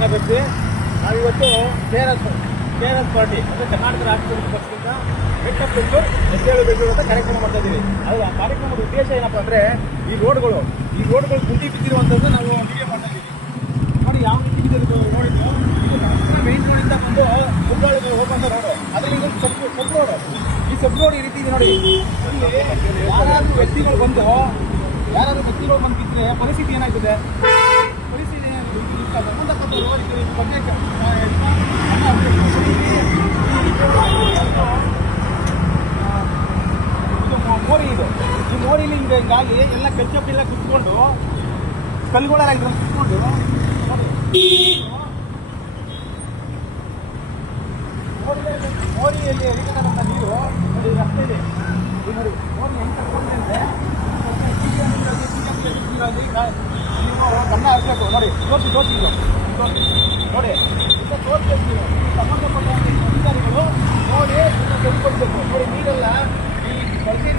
ನಮಸ್ಕಾರ ವ್ಯಕ್ತಿ. ನಾವಿವತ್ತು KRS ಪಾರ್ಟಿ ಅಂದರೆ ಕರ್ನಾಟಕ ರಾಷ್ಟ್ರೀಯ ಪಕ್ಷದಿಂದ ಬೆಟ್ಟಬಿಟ್ಟು ಎದ್ದೇಳು ಬೆಂಗಳೂರು ಅಂತ ಕಾರ್ಯಕ್ರಮ ಮಾಡ್ತಾ ಇದ್ದೀವಿ. ಅದು ಆ ಕಾರ್ಯಕ್ರಮದ ಉದ್ದೇಶ ಏನಪ್ಪ ಅಂದರೆ ಈ ರೋಡ್ಗಳು ಗುಂಡಿ ಬಿದ್ದಿರುವಂಥದ್ದು ನಾವು ವಿಡಿಯೋ ಮಾಡ್ತಾ ಇದ್ದೀವಿ. ನೋಡಿ ಯಾವ ರೀತಿ ಬಿದ್ದಿರೋದು ನೋಡಿದ್ದು. ಇದು ಮೇನ್ ರೋಡಿಂದ ಬಂದು ಗುಡ್ಡಾಳಿಗೆ ಹೋಗುವಂಥ ರೋಡು. ಅದರಲ್ಲಿ ಇದೊಂದು ಸಬ್ ರೋಡು. ಈ ಸಬ್ ರೋಡ್ ಈ ರೀತಿ ಇದೆ ನೋಡಿ. ಇಲ್ಲಿ ಯಾರಾದರೂ ವ್ಯಕ್ತಿಗಳು ಬಂದು ಬಿದ್ದರೆ ಪರಿಸ್ಥಿತಿ ಏನಾಗ್ತದೆ? ಪರಿಸ್ಥಿತಿ ಸಂಬಂಧಪಟ್ಟವರು ಬಗ್ಗೆ ಮೋರಿ ಇದು. ಈ ಮೋರಿಲಿ ಹಿಂಗಾಗಿ ಎಲ್ಲ ಕೆಚ್ಚಪ್ಪೆಲ್ಲ ಕುತ್ಕೊಂಡು ಕಲ್ಗೊಳರಾಗಿದ್ರು ಕುತ್ಕೊಂಡು ಮೋರಿಯಲ್ಲಿ ಎರಿತಕ್ಕಂಥ ನೀರು ನೋಡಿ ರಸ್ತೆ ಇದೆ. ಈ ನೋಡಿ ಮೋರಿ ಹೆಂಗೆ ಕಟ್ಕೊಂಡ್ರೆ ಅಂದರೆ ನೀವು ಗಮನ ಹರಿಸಬೇಕು. ನೋಡಿ ತೋರಿಸಿ ನೋಡಿ ತೋರಿಸ್ಬೇಕು. ನೀವು ಸಂಬಂಧಪಟ್ಟ ಅಧಿಕಾರಿಗಳು ನೋಡಿ ತೆಗೆದುಕೊಳ್ಬೇಕು. ನೋಡಿ ನೀರೆಲ್ಲ ಈ ಬಳಕೆ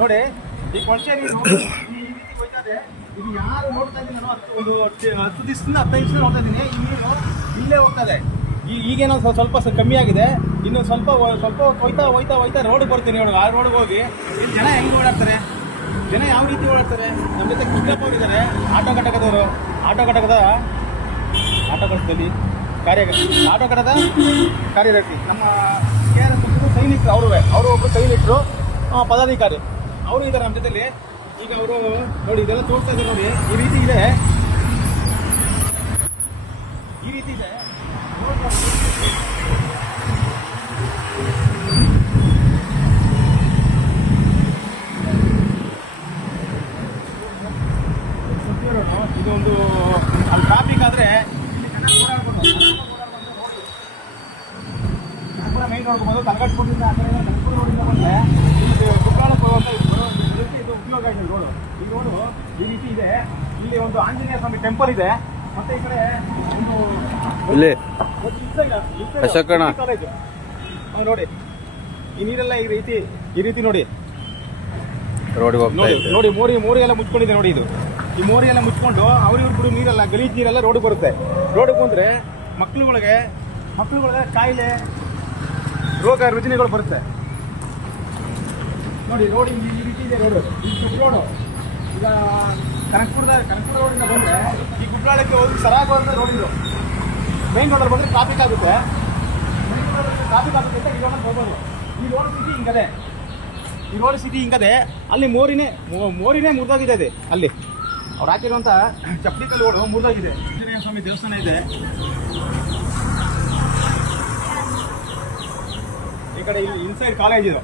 ನೋಡಿ ಈ ಕೊಳಚೆ ನೀರು ಈ ರೀತಿ ಹೋಯ್ತಾ ಇದೆ. ಇದು ಯಾರು ನೋಡ್ತಾ ಇದ್ದೀನಿ ನಾನು ಒಂದು 10 ದಿವಸದಿಂದ 15 ದಿವಸ ನೋಡ್ತಾ ಇದ್ದೀನಿ. ಈ ನೀರು ಇಲ್ಲೇ ಹೋಗ್ತದೆ. ಈಗೇನೋ ಸ್ವಲ್ಪ ಕಮ್ಮಿ ಆಗಿದೆ. ಇನ್ನು ಸ್ವಲ್ಪ ಹೋಯ್ತಾ ರೋಡ್ಗೆ ಬರ್ತೀನಿ. ನೋಡಿ ಆ ರೋಡ್ಗೆ ಹೋಗಿ ಇಲ್ಲಿ ಜನ ಹೆಂಗೆ ಓಡಾಡ್ತಾರೆ, ಜನ ಯಾವ ರೀತಿ ಓಡಾಡ್ತಾರೆ. ನಮ್ಮ ಜೊತೆ ಕೃಷ್ಣಪ್ಪ ಅವರು ಇದ್ದಾರೆ, ಆಟೋ ಘಟಕದವರು. ಆಟೋ ಘಟಕದಲ್ಲಿ ಆಟೋ ಘಟಕದ ಕಾರ್ಯದರ್ಶಿ ನಮ್ಮ KRS ಸೈನಿಕರು. ಅವರು ಒಬ್ಬರು ಸೈನಿಕರು ಪದಾಧಿಕಾರಿ ಅವರು ಇದ್ದಾರೆ ನಮ್ಮ ಜೊತೆಲಿ. ಈಗ ಅವರು ನೋಡಿ ಇದೆಲ್ಲ ತೋರಿಸ್ತಾ ಇದ್ದಾರೆ. ನೋಡಿ ಈ ರೀತಿ ಇದೆ. ಇದೊಂದು ಅಲ್ಲಿ ಟ್ರಾಫಿಕ್ ಆದರೆ ಇಲ್ಲಿ ಜನ ಓಡಾಡ್ಬೋದು. ಕನಕಪುರ ಮೈನ್ ನೋಡ್ಬೋದು. ತಲಗಟ್ಟುಪುರದಿಂದ ಆ ಕಡೆ ಕನಕಪುರ ರೋಡಿಂದ ಬಂದರೆ ಇಲ್ಲಿ ಕುಟ್ಟಾಳಕ್ಕೆ ಹೋಗುವಂಥ ಇದು ಉಪಯೋಗ ಇದೆ ರೋಡು. ಈ ರೋಡು ಈ ರೀತಿ ಇದೆ. ಇಲ್ಲಿ ಒಂದು ಆಂಜನೇಯ ಸ್ವಾಮಿ ಟೆಂಪಲ್ ಇದೆ. ಮತ್ತೆ ಈ ಕಡೆ ಒಂದು ಕಾಲೇಜು ನೋಡಿ. ಈ ನೀರೆಲ್ಲ ಈ ರೀತಿ ನೋಡಿ ನೋಡಿ ಮೋರಿ ಎಲ್ಲ ಮುಚ್ಕೊಂಡಿದೆ ನೋಡಿ. ಇದು ಈ ಮೋರಿ ಎಲ್ಲ ಮುಚ್ಕೊಂಡು ಅವ್ರಿವ್ರು ನೀರೆಲ್ಲ ಗಲೀಜ್ ನೀರೆಲ್ಲ ರೋಡಿಗೆ ಬರುತ್ತೆ. ರೋಡಿಗೆ ಬಂದರೆ ಮಕ್ಕಳುಗಳಿಗೆ ಕಾಯಿಲೆ ರೋಗ ರುಜಿನಗಳು ಬರುತ್ತೆ. ನೋಡಿ ರೋಡ್ ಈ ರೀತಿ ಇದೆ. ರೋಡು ಈಗ ಕನಕಪುರ ರೋಡಿಂದ ಬಂದರೆ ಈ ಗುಡ್ಡಾಳಕ್ಕೆ ಹೋಗಿ ಸರಾಗುವಂಥ ರೋಡ್ ಇದು. ಮೇನ್ ರೋಡಲ್ಲಿ ಬಂದರೆ ಟ್ರಾಫಿಕ್ ಆಗುತ್ತೆ ಅಂತ ಈ ರೋಡಲ್ಲಿ ಹೋಗ್ಬೋದು. ಈ ರೋಡ್ ಸಿಟಿ ಹಿಂಗದೆ. ಅಲ್ಲಿ ಮೋರಿನೇ ಮುರಿದೋಗಿದೆ. ಇದೆ ಅಲ್ಲಿ ಅವ್ರು ಹಾಕಿರುವಂಥ ಚಪ್ಪಲಿ ಕಲ್ಲುಗಳು ಮುರಿದೋಗಿದೆ. ಆಂಜನೇಯ ಸ್ವಾಮಿ ದೇವಸ್ಥಾನ ಇದೆ ಈ ಕಡೆ. ಇಲ್ಲಿ ಇನ್ಸೈಡ್ ಕಾಲೇಜ್ ಇದು.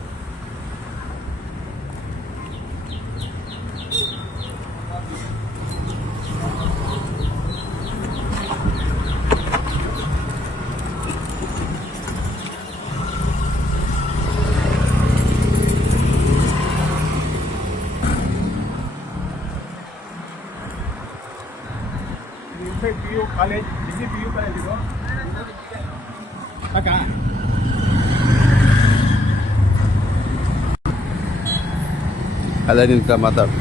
PU ಕಾಲೇಜ್, PU ಕಾಲೇಜ್ ಇದು. ಅಕ್ಕ ಅಲ್ಲ ನಿನ್ಕ ಮಾತಾಡು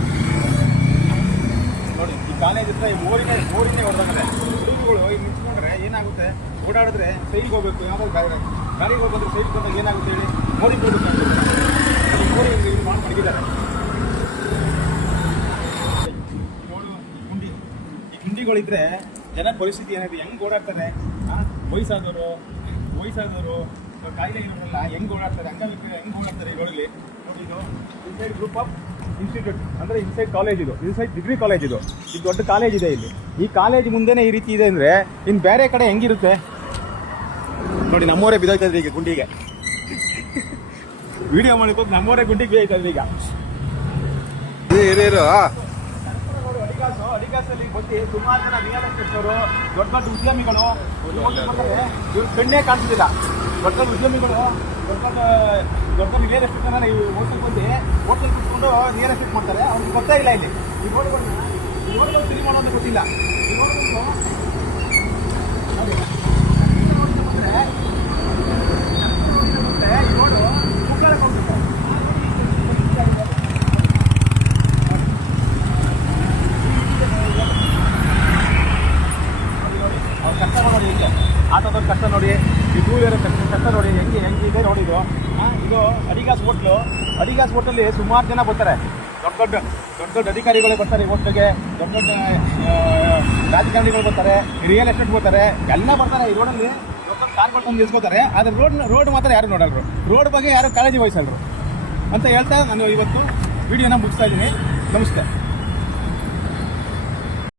ನೋಡಿ. ಈ ಕಾಲೇಜ್ ಹತ್ರ ಮೋರಿನೇ ಹೊಡೆದಾಗಿದೆ. ಹುಡುಗರುಗಳು ಈಗ ನಿಂತ್ಕೊಂಡ್ರೆ ಏನಾಗುತ್ತೆ? ಓಡಾಡಿದ್ರೆ ಸೈಡ್ಗೆ ಹೋಗ್ಬೇಕು. ಯಾವ್ದಾದ್ರು ಗಾಡಿಗೆ ಹೋಗ್ಬಂದ್ರೆ ಸೈಡ್ಗೆ ಬಂದಾಗ ಏನಾಗುತ್ತೆ ಹೇಳಿ? ಮೋರಿ ಮಾಡಿ ಮಡಗಿದ್ದಾರೆ. ಗುಂಡಿಗಳಿದ್ರೆ ಜನ ಪರಿಸ್ಥಿತಿ ಏನಿದೆ, ಹೆಂಗೆ ಓಡಾಡ್ತಾರೆ? ವಯಸ್ಸಾದವರು ಕಾಯಿಲೆ ಇರೋರೆಲ್ಲ ಹೆಂಗೆ ಓಡಾಡ್ತಾರೆ, ಅಂಗವಿಕಲರು ಹೆಂಗೆ ಓಡಾಡ್ತಾರೆ ಈ ರೋಡಲ್ಲಿ ನೋಡಿ. ಇದು ಇನ್ಸೈಡ್ ಗ್ರೂಪ್ ಆಫ್ ಇನ್ಸ್ಟಿಟ್ಯೂಟ್ ಅಂದರೆ ಇನ್ಸೈಡ್ ಕಾಲೇಜ್ ಇದು. ಇನ್ಸೈಡ್ ಡಿಗ್ರಿ ಕಾಲೇಜ್ ಇದು. ಇದು ದೊಡ್ಡ ಕಾಲೇಜ್ ಇದೆ ಇಲ್ಲಿ. ಈ ಕಾಲೇಜ್ ಮುಂದೆನೇ ಈ ರೀತಿ ಇದೆ ಅಂದರೆ ಇನ್ನು ಬೇರೆ ಕಡೆ ಹೆಂಗಿರುತ್ತೆ ನೋಡಿ. ನಮ್ಮವರೇ ಬಿದ್ದೋಯ್ತಾ ಇದ್ರೆ ಈಗ ಗುಂಡಿಗೆ. ವಿಡಿಯೋ ಮಾಡಿಕೊಂಡು ನಮ್ಮವರೇ ಗುಂಡಿಗೆ ಬಿದ್ದೋಯ್ತಾ ಇದ್ರೆ ಈಗ. ಅಡಿಗಾಸಲ್ಲಿ ಬಂದು ಸುಮಾರು ಜನ ರಿಯಲ್ ಎಸ್ಟೇಟ್ ಅವರು, ದೊಡ್ಡ ಉದ್ಯಮಿಗಳು ಇವ್ರು ಕಣ್ಣೇ ಕಾಣಿಸ್ತಿಲ್ಲ. ದೊಡ್ಡ ಉದ್ಯಮಿಗಳು, ದೊಡ್ಡ ರಿಯಲ್ ಎಸ್ಟೇಟ್ ಅನ್ನ ಈ ಹೋಟೆಲ್ ಕುತ್ಕೊಂಡು ರಿಯಲ್ ಎಸ್ಟೇಟ್ ಮಾಡ್ತಾರೆ. ಅವ್ರಿಗೆ ಗೊತ್ತೇ ಇಲ್ಲ ಇಲ್ಲಿ ಈ ರೋಡ್ಗಳು ತಿರುಗಿ ಮಾಡೋದು ಗೊತ್ತಿಲ್ಲ. ಈ ರೋಡ್ಗಳು ನೋಡಿ ಬಂದರೆ ಈ ರೋಡು ಮುಗ್ಗಾಳಕ್ಕೆ ಹೋಗ್ಬೇಕು. ಈ ಟೂ ವೀಲರ್ ಕಷ್ಟ ನೋಡಿ ಹೆಂಗಿದೆ ನೋಡಿ ಇದು. ಇದು ಅಡಿಗಾಸ್ ಹೋಟ್ಲು. ಅಡಿಗಾಸ್ ಹೋಟೆಲ್ಲಿ ಸುಮಾರು ಜನ ಬರ್ತಾರೆ. ದೊಡ್ಡ ಅಧಿಕಾರಿಗಳು ಬರ್ತಾರೆ ಈ ಹೋಟ್ಲಿಗೆ. ದೊಡ್ಡ ರಾಜಕಾರಣಿಗಳು ಬರ್ತಾರೆ, ರಿಯಲ್ ಎಸ್ಟೇಟ್ ಬರ್ತಾರೆ, ಎಲ್ಲ ಬರ್ತಾರೆ ಈ ರೋಡಲ್ಲಿ. ದೊಡ್ಡ ಕಾರ್ಗಳು ತಂದು ನಿಲ್ಸ್ಕೋತಾರೆ. ಆದರೆ ರೋಡ್ ಮಾತ್ರ ಯಾರು ನೋಡಲ್ರು. ರೋಡ್ ಬಗ್ಗೆ ಯಾರು ಕಾಳಜಿ ವಹಿಸಲ್ರು ಅಂತ ಹೇಳ್ತಾ ನಾನು ಇವತ್ತು ವಿಡಿಯೋನ ಮುಗಿಸ್ತಾ ಇದ್ದೀನಿ. ನಮಸ್ತೆ.